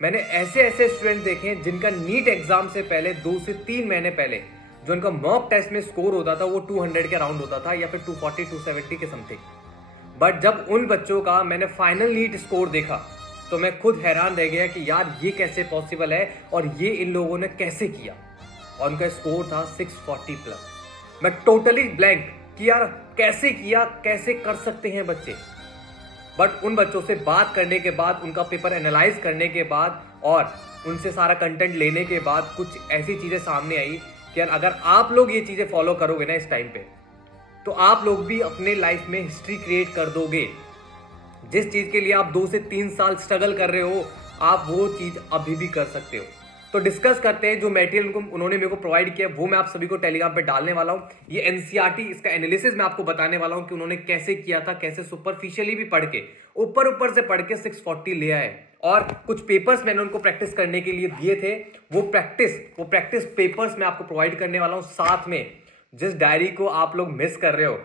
मैंने ऐसे ऐसे स्टूडेंट देखे हैं जिनका नीट एग्जाम से पहले 2 से 3 महीने पहले जो उनका मॉक टेस्ट में स्कोर होता था वो 200 के अराउंड होता था या फिर 240 270 के समथिंग। बट जब उन बच्चों का मैंने फाइनल नीट स्कोर देखा तो मैं खुद हैरान रह गया कि यार ये कैसे पॉसिबल है और ये इन लोगों ने कैसे किया। और उनका स्कोर था 640 प्लस। मैं टोटली ब्लैंक कि यार कैसे किया, कैसे कर सकते हैं बच्चे। बट उन बच्चों से बात करने के बाद, उनका पेपर एनालाइज करने के बाद और उनसे सारा कंटेंट लेने के बाद कुछ ऐसी चीजें सामने आई कि यार अगर आप लोग ये चीजें फॉलो करोगे ना इस टाइम पे तो आप लोग भी अपने लाइफ में हिस्ट्री क्रिएट कर दोगे। जिस चीज के लिए आप 2 से 3 साल स्ट्रगल कर रहे हो आप वो चीज अभी भी कर सकते हो। तो डिस्कस करते हैं। जो मटेरियल उन्होंने मेरे को प्रोवाइड किया वो मैं आप सभी को टेलीग्राम पे डालने वाला हूँ। ये एनसीईआरटी इसका एनालिसिस मैं आपको बताने वाला हूँ कि उन्होंने कैसे किया था, कैसे सुपरफिशियली भी पढ़ के ऊपर से पढ़ के 640 ले आए। और कुछ पेपर्स मैंने उनको प्रैक्टिस करने के लिए दिए थे, वो प्रैक्टिस पेपर्स मैं आपको प्रोवाइड करने वाला हूँ। साथ में जिस डायरी को आप लोग मिस कर रहे हो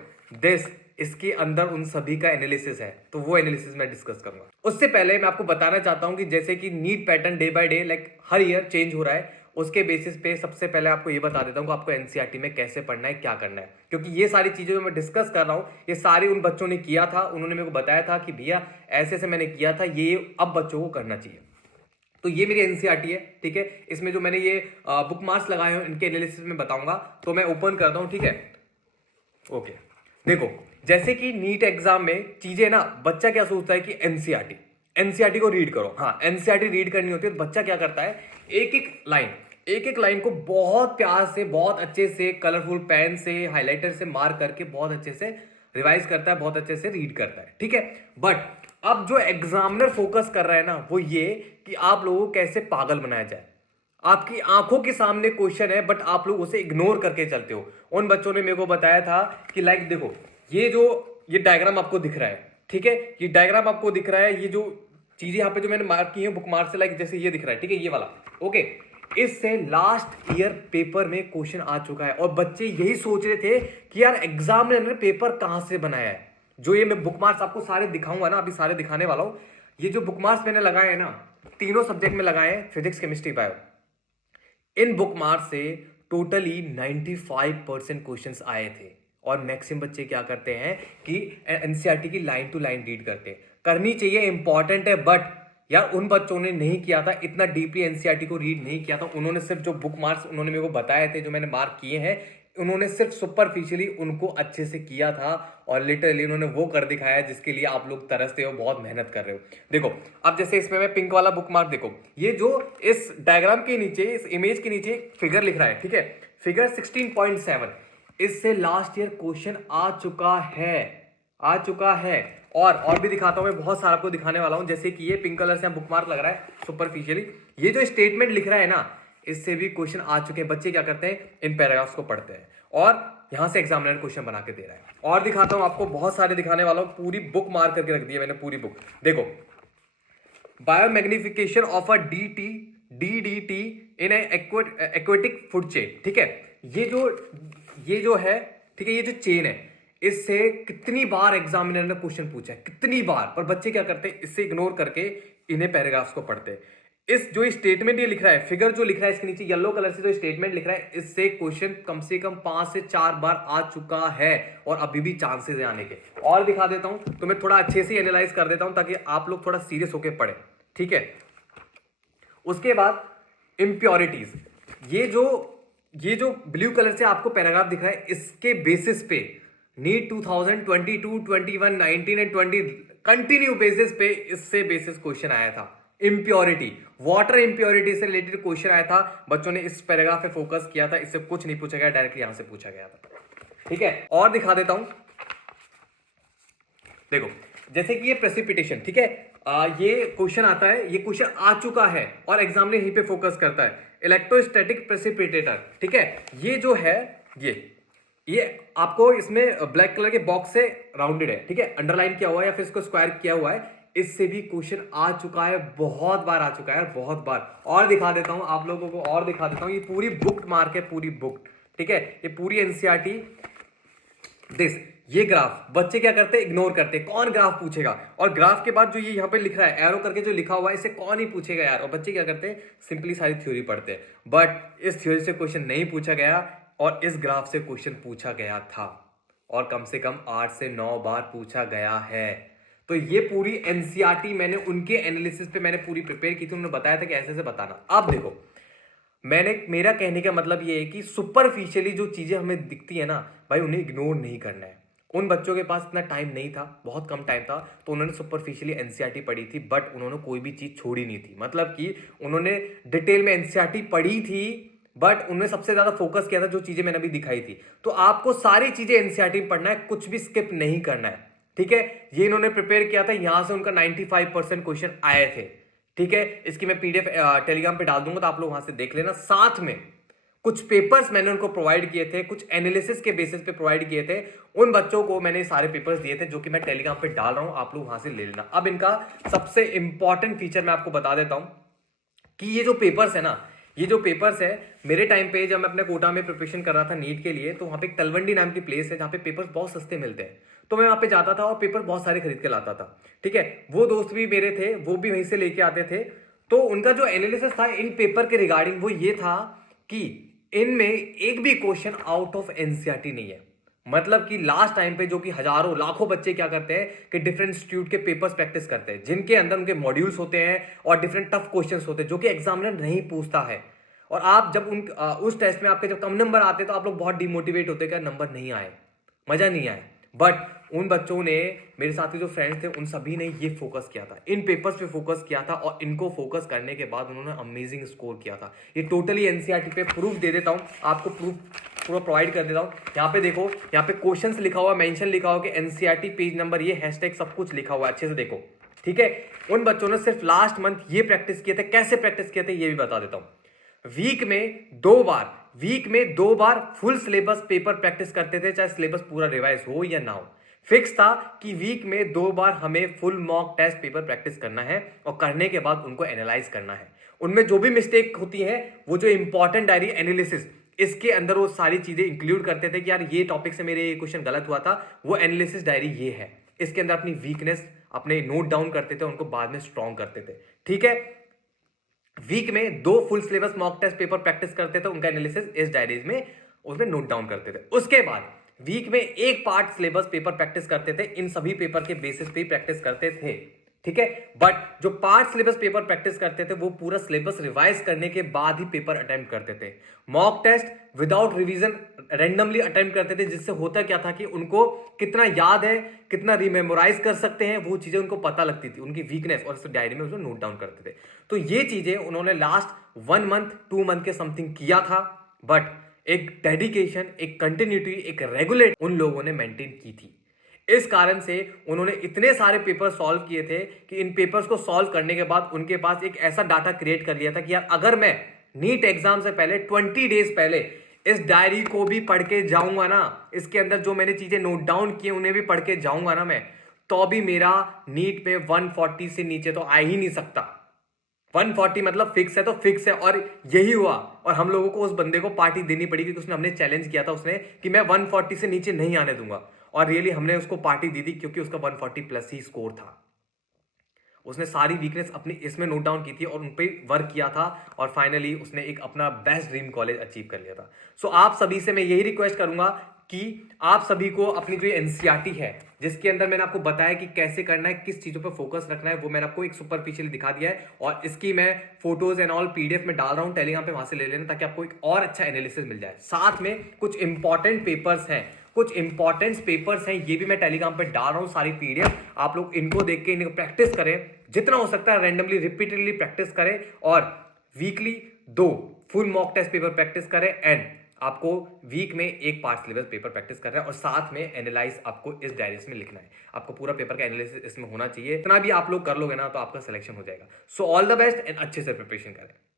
इसके अंदर उन सभी का एनालिसिस है, तो वो एनालिसिस मैं डिस्कस करूंगा। उससे पहले मैं आपको बताना चाहता हूं कि जैसे कि NEET pattern day by day like हर ईयर चेंज हो रहा है, उसके बेसिस पे सबसे पहले आपको ये बता देता हूं कि आपको एनसीईआरटी में कैसे पढ़ना है, क्या करना है। क्योंकि ये सारी चीजें जो मैं डिस्कस कर रहा हूं ये सारी उन बच्चों ने किया था, उन्होंने मेरे को बताया था कि भैया ऐसे ऐसे मैंने किया था, ये अब बच्चों को करना चाहिए। तो ये मेरी एनसीईआरटी है, ठीक है। इसमें जो मैंने ये बुक मार्क्स लगाए हैं इनके एनालिसिस में बताऊंगा। तो मैं ओपन करता हूं, ठीक है। ओके, देखो जैसे कि नीट एग्जाम में चीजें ना, बच्चा क्या सोचता है कि एनसीईआरटी को रीड करो। हाँ, एनसीईआरटी रीड करनी होती है तो बच्चा क्या करता है, एक एक लाइन को बहुत प्यार से, बहुत अच्छे से, कलरफुल पेन से, हाइलाइटर से मार्क करके बहुत अच्छे से रिवाइज करता है, बहुत अच्छे से रीड करता है, ठीक है। बट अब जो एग्जामिनर फोकस कर रहा है ना वो ये कि आप लोगों को कैसे पागल बनाया जाए। आपकी आंखों के सामने क्वेश्चन है बट आप लोग उसे इग्नोर करके चलते हो। उन बच्चों ने मेरे को बताया था कि लाइक देखो ये डायग्राम आपको दिख रहा है, ठीक है। ये डायग्राम आपको दिख रहा है, ये जो चीजें यहाँ पे जो मैंने मार्क की है बुक मार्क से, लाइक जैसे ये दिख रहा है, ठीक है, ये वाला। ओके, इससे लास्ट ईयर पेपर में क्वेश्चन आ चुका है और बच्चे यही सोच रहे थे कि यार एग्जामिनर ने पेपर कहां से बनाया है। जो ये मैं बुक मार्क्स आपको सारे दिखाऊंगा ना, अभी सारे दिखाने वाला हूं। ये जो बुक मार्क्स मैंने लगाए हैं ना, तीनों सब्जेक्ट में लगाए हैं, physics, chemistry, bio. In book mark से टोटली 95% क्वेश्चंस आए थे। और मैक्सिमम बच्चे क्या करते हैं कि एनसीईआरटी की लाइन टू लाइन रीड करते हैं। करनी चाहिए, इंपॉर्टेंट है, बट यार उन बच्चों ने नहीं किया था, इतना डीपली एनसीईआरटी को रीड नहीं किया था। उन्होंने सिर्फ जो बुक मार्क्स उन्होंने मेरे को बताए थे, जो मैंने मार्क किए हैं, उन्होंने सिर्फ सुपरफिशियली उनको अच्छे से किया था और लिटरली उन्होंने वो कर दिखाया जिसके लिए आप लोग तरसते हो, बहुत मेहनत कर रहे हो। देखो अब जैसे इसमें मैं पिंक वाला बुक मार्क देखो, ये जो इस डायग्राम के नीचे, इस इमेज के नीचे एक फिगर लिख रहा है, ठीक है, फिगर 16.7। इससे लास्ट ईयर क्वेश्चन आ चुका है। और भी दिखाता हूं मैं, बहुत सारा आपको दिखाने वाला हूं। जैसे कि ये पिंक कलर से बुक मार्क लग रहा है सुपरफिशियली, ये जो स्टेटमेंट लिख रहा है ना, इससे भी क्वेश्चन आ चुके हैं। बच्चे क्या करते हैं, इन पैराग्राफ्स को पढ़ते हैं और यहां से एग्जामिनर क्वेश्चन बना के दे रहा है। और दिखाता हूं आपको, बहुत सारे दिखाने वाला हूं, पूरी बुक मार्क करके रख दी है मैंने, पूरी बुक। देखो, biomagnification of a DDT in aquatic food chain, ठीक है। ये जो है, ठीक है, ये जो चेन है, इससे कितनी बार एग्जामिनर ने क्वेश्चन पूछा है, कितनी बार। पर बच्चे क्या करते हैं, इससे इग्नोर करके इन्हें पैराग्राफ्स को पढ़ते हैं। इस जो स्टेटमेंट ये लिख रहा है, फिगर जो लिख रहा है इसके नीचे येलो कलर से जो स्टेटमेंट लिख रहा है, इससे क्वेश्चन कम से कम 5 से 4 बार आ चुका है और अभी भी चांसेस है आने के। और दिखा देता हूं तो मैं थोड़ा अच्छे से एनालाइज कर देता हूं ताकि आप लोग थोड़ा सीरियस होकर पढ़े, ठीक है। उसके बाद इम्प्योरिटीज, ये जो ब्लू कलर से आपको पैराग्राफ दिख रहा है, इसके बेसिस पे नीट 2022, 21, 19 एंड 20 कंटिन्यू बेसिस पे इससे बेसिस क्वेश्चन आया था। इम्प्योरिटी, वाटर इम्प्योरिटी से रिलेटेड क्वेश्चन आया था। बच्चों ने इस पैराग्राफ पे फोकस किया था, इससे कुछ नहीं पूछा गया, डायरेक्टली यहां से पूछा गया था, ठीक है। और दिखा देता हूं, देखो जैसे कि ये प्रेसिपिटेशन, ठीक है, ये क्वेश्चन आता है, ये क्वेश्चन आ चुका है और एग्जामिनर यहीं पे फोकस करता है। इलेक्ट्रोस्टैटिक प्रेसिपिटेटर, ठीक है, ये जो है ये आपको इसमें ब्लैक कलर के बॉक्स से राउंडेड है, ठीक है, अंडरलाइन किया हुआ है या फिर इसको स्क्वायर किया हुआ है। इससे भी क्वेश्चन आ चुका है, बहुत बार आ चुका है, बहुत बार। और दिखा देता हूं आप लोगों को, और दिखा देता हूं, ये पूरी बुक मार्क है, पूरी बुक, ठीक है, ये पूरी एनसीईआरटी दिस ये ग्राफ बच्चे क्या करते हैं, इग्नोर करते हैं, कौन ग्राफ पूछेगा। और ग्राफ के बाद जो ये यहाँ पे लिख रहा है एरो करके जो लिखा हुआ है, इसे कौन ही पूछेगा यार। और बच्चे क्या करते हैं, सिंपली सारी थ्योरी पढ़ते हैं। बट इस थ्योरी से क्वेश्चन नहीं पूछा गया और इस ग्राफ से क्वेश्चन पूछा गया था, और कम से कम 8 से 9 बार पूछा गया है। तो ये पूरी एनसीईआरटी मैंने उनके एनालिसिस पे मैंने पूरी प्रिपेयर की थी, उन्होंने बताया था कि ऐसे ऐसे बताना। अब देखो, मेरा कहने का मतलब ये है कि सुपरफिशियली जो चीजें हमें दिखती है ना भाई, उन्हें इग्नोर नहीं करना है। उन बच्चों के पास इतना टाइम नहीं था, बहुत कम टाइम था, तो उन्होंने सुपरफिशियली एनसीईआरटी पढ़ी थी, बट उन्होंने कोई भी चीज छोड़ी नहीं थी। मतलब कि उन्होंने डिटेल में एनसीईआरटी पढ़ी थी, बट उन्होंने सबसे ज्यादा फोकस किया था जो चीजें मैंने अभी दिखाई थी। तो आपको सारी चीजें एनसीईआरटी में पढ़ना है, कुछ भी स्किप नहीं करना है, ठीक है। ये इन्होंने प्रिपेयर किया था, यहां से उनका 95% क्वेश्चन आए थे, ठीक है। इसकी मैं पीडीएफ टेलीग्राम पे डाल दूंगा, तो आप लोग वहां से देख लेना। साथ में कुछ पेपर्स मैंने उनको प्रोवाइड किए थे, कुछ एनालिसिस के बेसिस पे प्रोवाइड किए थे। उन बच्चों को मैंने सारे पेपर्स दिए थे, जो कि मैं टेलीग्राम पे डाल रहा हूं, आप लोग वहां से ले लेना। अब इनका सबसे इंपॉर्टेंट फीचर मैं आपको बता देता हूं कि ये जो पेपर्स है ना, ये जो पेपर्स है, मेरे टाइम पे जब मैं अपने कोटा में प्रिपरेशन कर रहा था नीट के लिए, तो वहां पे एक तलवंडी नाम की प्लेस है जहां पे पेपर्स बहुत सस्ते मिलते हैं। तो मैं वहां पे जाता था और पेपर बहुत सारे खरीद के लाता था, ठीक है। वो दोस्त भी मेरे थे, वो भी वहीं से लेके आते थे। तो उनका जो एनालिसिस था इन पेपर के रिगार्डिंग, वो ये था कि इनमें एक भी क्वेश्चन आउट ऑफ एनसीईआरटी नहीं है। मतलब कि लास्ट टाइम पे जो कि हजारों लाखों बच्चे क्या करते हैं कि डिफरेंट इंस्टीट्यूट के पेपर्स प्रैक्टिस करते हैं, जिनके अंदर उनके मॉड्यूल्स होते हैं और डिफरेंट टफ क्वेश्चंस होते हैं, जो कि एग्जामिनर नहीं पूछता है। और आप जब उस टेस्ट में आपके जब कम नंबर आते हैं, तो आप लोग बहुत डिमोटिवेट होते हैं कि नंबर नहीं आए, मजा नहीं आए। बट उन बच्चों ने, मेरे साथ के जो फ्रेंड्स थे, उन सभी ने ये फोकस किया था, इन पेपर्स पे फोकस किया था, और इनको फोकस करने के बाद उन्होंने अमेजिंग स्कोर किया था। ये टोटली एनसीईआरटी पे प्रूफ दे देता हूं आपको, प्रूफ पूरा प्रोवाइड कर देता हूं। यहाँ पे देखो, यहाँ पे क्वेश्चंस लिखा हुआ, मेंशन लिखा हुआ कि एनसीईआरटी पेज नंबर, ये हैशटैग सब कुछ लिखा हुआ है, अच्छे से देखो, ठीक है। उन बच्चों ने सिर्फ लास्ट मंथ ये प्रैक्टिस किए थे। कैसे प्रैक्टिस किए थे ये भी बता देता हूं। वीक में दो बार फुल सिलेबस पेपर प्रैक्टिस करते थे, चाहे सिलेबस पूरा रिवाइज हो या ना हो। फिक्स था कि वीक में 2 बार हमें full mock test paper practice करना है, और करने के बाद उनको एनालाइज करना है। उनमें जो भी मिस्टेक होती है, वो जो इंपॉर्टेंट डायरी एनालिसिस, इसके अंदर वो सारी चीजें इंक्लूड करते थे कि यार ये टॉपिक से मेरे क्वेश्चन गलत हुआ था, वो एनालिसिस डायरी ये है। इसके अंदर अपनी वीकनेस अपने नोट डाउन करते थे, उनको बाद में स्ट्रॉन्ग करते थे, ठीक है। वीक में 2 full syllabus mock test paper practice करते थे, उनका एनालिसिस इस डायरीज में उसमें नोट डाउन करते थे। उसके बाद वीक में एक पार्ट सिलेबस पेपर प्रैक्टिस करते थे, इन सभी पेपर के बेसिस पे प्रैक्टिस करते थे, ठीक है। बट जो पार्ट सिलेबस पेपर प्रैक्टिस करते थे, वो पूरा सिलेबस रिवाइज करने के बाद ही पेपर अटेम्प्ट करते थे। Mock test without revision randomly attempt करते थे, जिससे होता क्या था कि उनको कितना याद है, कितना रिमेमोराइज कर सकते हैं, वो चीजें उनको पता लगती थी, उनकी वीकनेस, और इस डायरी में उसको नोट डाउन करते थे। तो ये चीजें उन्होंने लास्ट 1 मंथ 2 मंथ के समथिंग किया था, बट एक डेडिकेशन, एक कंटिन्यूटी, एक रेगुलर उन लोगों ने मेंटेन की थी। इस कारण से उन्होंने इतने सारे पेपर सॉल्व किए थे कि इन पेपर्स को सॉल्व करने के बाद उनके पास एक ऐसा डाटा क्रिएट कर लिया था कि यार अगर मैं नीट एग्जाम से पहले 20 डेज पहले इस डायरी को भी पढ़ के जाऊंगा ना, इसके अंदर जो मैंने चीजें नोट डाउन की उन्हें भी पढ़ के जाऊंगा ना मैं, तो भी मेरा नीट में 140 से नीचे तो आ ही नहीं सकता। 140 मतलब फिक्स है तो फिक्स है, और यही हुआ। और हम लोगों को उस बंदे को पार्टी देनी पड़ी, क्योंकि उसने हमने चैलेंज किया था उसने कि मैं 140 से नीचे नहीं आने दूंगा, और रियली हमने उसको पार्टी दी थी, क्योंकि उसका 140 प्लस ही स्कोर था। उसने सारी वीकनेस अपनी इसमें नोट डाउन की थी और उन पे वर्क किया था, और फाइनली उसने एक अपना बेस्ट ड्रीम कॉलेज अचीव कर लिया था। सो आप सभी से मैं यही रिक्वेस्ट करूंगा कि आप सभी को अपनी जो एनसीईआरटी है, जिसके अंदर मैंने आपको बताया कि कैसे करना है, किस चीजों पर फोकस रखना है, वो मैंने आपको एक सुपरफिशियल दिखा दिया है, और इसकी मैं फोटोज एंड ऑल पीडीएफ में डाल रहा हूं टेलीग्राम पे, वहां से ले लेना, ताकि आपको एक और अच्छा एनालिसिस मिल जाए। साथ में कुछ इंपॉर्टेंट पेपर्स हैं, कुछ इंपॉर्टेंट पेपर्स हैं, ये भी मैं टेलीग्राम पे डाल रहा हूं सारी पीडीएफ। आप लोग इनको देख के इनको प्रैक्टिस करें, जितना हो सकता है रैंडमली रिपीटेडली प्रैक्टिस करें, और weekly 2 full mock test paper practice करें, एंड आपको वीक में एक पार्ट सिलेबस पेपर प्रैक्टिस कर रहा है, और साथ में एनालाइज आपको इस डायरीज में लिखना है। आपको पूरा पेपर का एनालिसिस इसमें होना चाहिए। इतना भी आप लोग कर लोगे ना, तो आपका सिलेक्शन हो जाएगा। So all the best, and अच्छे से प्रिपरेशन करें।